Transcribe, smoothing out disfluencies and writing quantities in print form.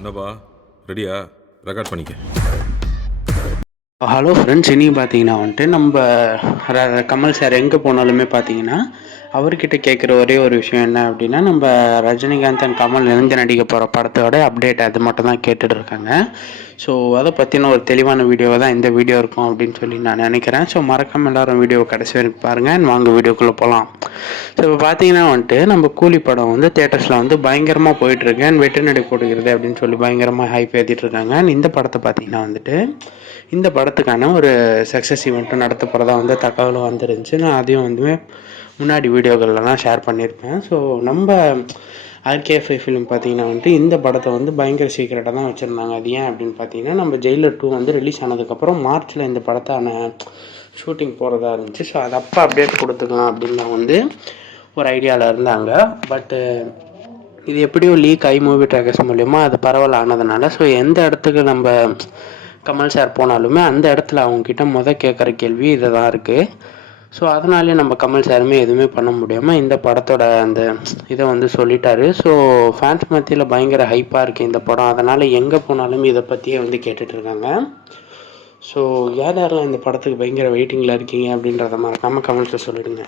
என்னப்பா ரெடியா? ரெக்கார்ட் பண்ணிக்க. ஹலோ ஃப்ரெண்ட்ஸ், இன்றைக்கி பார்த்தீங்கன்னா வந்துட்டு நம்ம கமல் சார் எங்கே போனாலுமே பார்த்தீங்கன்னா அவர்கிட்ட கேட்குற ஒரே ஒரு விஷயம் என்ன அப்படின்னா, நம்ம ரஜினிகாந்த் அண்ட் கமல் இணைந்து நடிக்க போகிற படத்தோட அப்டேட் அது மட்டும் தான் கேட்டுட்டு இருக்காங்க. ஸோ அதை பற்றின ஒரு தெளிவான வீடியோவை தான் இந்த வீடியோ இருக்கும் அப்படின்னு சொல்லி நான் நினைக்கிறேன். ஸோ மறக்காமல் எல்லோரும் வீடியோ கடைசி வரைக்கும் பாருங்கள். வாங்க வீடியோக்குள்ளே போகலாம். ஸோ இப்போ பார்த்தீங்கன்னா வந்துட்டு நம்ம கூலி படம் வந்து தேட்டர்ஸில் வந்து பயங்கரமாக போயிட்டுருக்கு. அண்ட் வெற்றி நடை போட்டுக்கிறது அப்படின்னு சொல்லி பயங்கரமாக ஹைப் ஏற்றிட்டு இருக்காங்க. அண்ட் இந்த படத்தை பார்த்தீங்கன்னா வந்துட்டு இந்த படத்துக்கான ஒரு சக்ஸஸ் ஈவெண்ட்டும் நடத்த போகிறதா வந்து தகவலும் வந்துருந்துச்சு. நான் அதையும் வந்து முன்னாடி வீடியோக்கள்லாம் ஷேர் பண்ணியிருப்பேன். ஸோ நம்ம RK5 ஃபிலிம் பார்த்தீங்கன்னா வந்துட்டு இந்த படத்தை வந்து பயங்கர சீக்கிரட்டாக தான் வச்சுருந்தாங்க. அது ஏன் அப்படின்னு பார்த்தீங்கன்னா, நம்ம ஜெயிலர் 2 வந்து ரிலீஸ் ஆனதுக்கப்புறம் மார்ச்சில் இந்த படத்தான ஷூட்டிங் போகிறதா இருந்துச்சு. ஸோ அது அப்போ அப்டேட் கொடுத்துக்கலாம் அப்படின்னு தான் வந்து ஒரு ஐடியாவில் இருந்தாங்க. பட்டு இது எப்படியோ லீக் ஆகி மூவி ட்ராக்கர்ஸ் மூலிமா அது பரவல் ஆனதுனால, ஸோ எந்த இடத்துக்கு நம்ம கமல் சார் போனாலுமே அந்த இடத்துல அவங்கக்கிட்ட கேட்குற கேள்வி இதை தான் இருக்குது. ஸோ அதனாலே நம்ம கமல் சாருமே எதுவுமே பண்ண முடியாமல் இந்த படத்தோட அந்த இதை வந்து சொல்லிட்டாரு. ஸோ ஃபேன்ஸ் மத்தியில் பயங்கர ஹைப்பாக இருக்குது இந்த படம். அதனால் எங்கே போனாலும் இதை பற்றியே வந்து கேட்டுட்ருக்காங்க. ஸோ யாரெல்லாம் இந்த படத்துக்கு பயங்கர வெயிட்டிங்கில் இருக்கீங்க அப்படின்றத மறக்காமல் கமெண்ட்ஸில் சொல்லிவிடுங்க.